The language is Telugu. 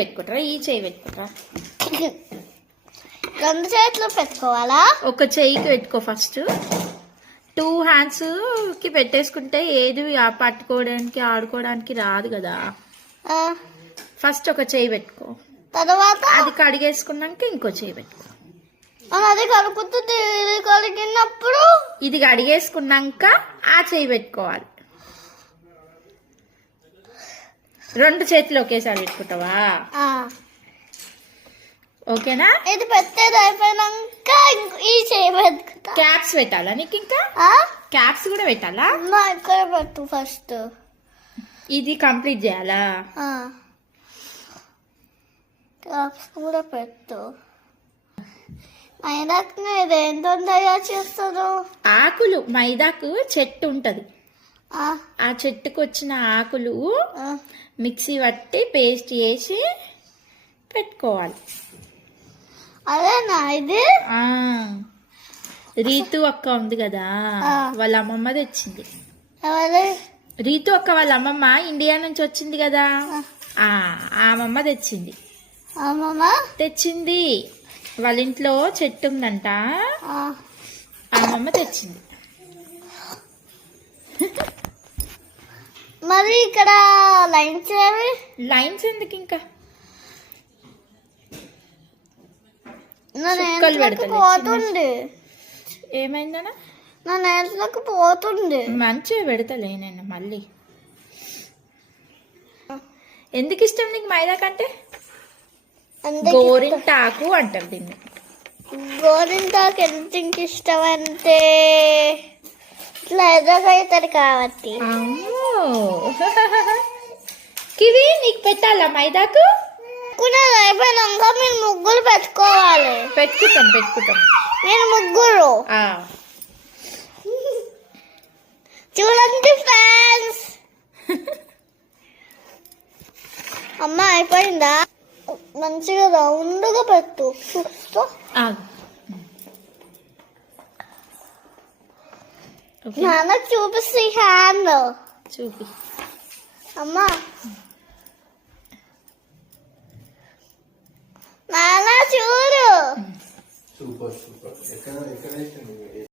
పెట్టుకుంటారా? ఈ చెయ్యి పెట్టుకుంటారా? రెండు చేతులు పెట్టుకోవాలా? ఒక చెయ్యికి పెట్టుకో. ఫస్ట్ 2 హ్యాండ్స్ కి పెట్టేసుకుంటే ఏది పట్టుకోవడానికి ఆడుకోవడానికి రాదు కదా. ఫస్ట్ ఒక చెయ్యి పెట్టుకో, తర్వాత అది కడిగేసుకున్నాక ఇంకో చెయ్యి పెట్టుకో. అది కడుగుతుంది. ఇది కడిగినప్పుడు ఇది కడిగేసుకున్నాక ఆ చెయ్యి పెట్టుకోవాలి. 2 చేతులు ఒకేసారి పెట్టుకుంటావా? ఓకేనా? ఇది పెట్టేది అయిపోయినాక ఈ చెయ్యి పెట్టుకుంటా. క్యాప్స్ పెట్టాలా నీకు? ఇంకా క్యాప్స్ కూడా పెట్టాలా? ఇక్కడ పెట్టు ఫస్ట్. ఇది కంప్లీట్ చేయాలా? క్యాప్స్ కూడా పెట్టు. మైదాకు ఇదేంతో తయారు చేస్తారు? ఆకులు. మైదాకు చెట్టు ఉంటది, ఆ చెట్టుకు వచ్చిన ఆకులు మిక్సీ పట్టి పేస్ట్ చేసి పెట్టుకోవాలి. అదేనా ఇది? రీతు అక్క ఉంది కదా, వాళ్ళ అమ్మమ్మ తెచ్చింది. రీతు అక్క వాళ్ళ అమ్మమ్మ ఇండియా నుంచి వచ్చింది కదా, ఆ అమ్మమ్మ తెచ్చింది. తెచ్చింది. వాళ్ళ ఇంట్లో చెట్టు ఉందంట, అమ్మమ్మ తెచ్చింది. మరి ఇక్కడ లైన్స్ ఏవి? లైన్స్ ఎందుకు? ఇంకా పోతుంది. ఏమైందనా? నా నేలకు పోతుంది. మంచిగా పెడతలే నేను మళ్ళీ. ఎందుకు ఇష్టం నీకు మైదా కంటే? గోరింటాకు అంటారు దీన్ని. గోరింటాకు ఎందుకు ఇష్టం అంటే ఇట్లా ఎదగవుతుంది కాబట్టి. కివి నీకు పెట్టాలా మైదాకు? అయిపోయినాక మీరు ముగ్గురు పెట్టుకోవాలి. పెట్టుకుంటాం. మీరు ముగ్గురు చూడండి ఫ్రెండ్స్. అమ్మ అయిపోయిందా? మంచిగా రౌండ్గా పెట్టు. చూస్తూ నాన్న చూపిస్తే హ్యాండ్ చూపి. అమ్మా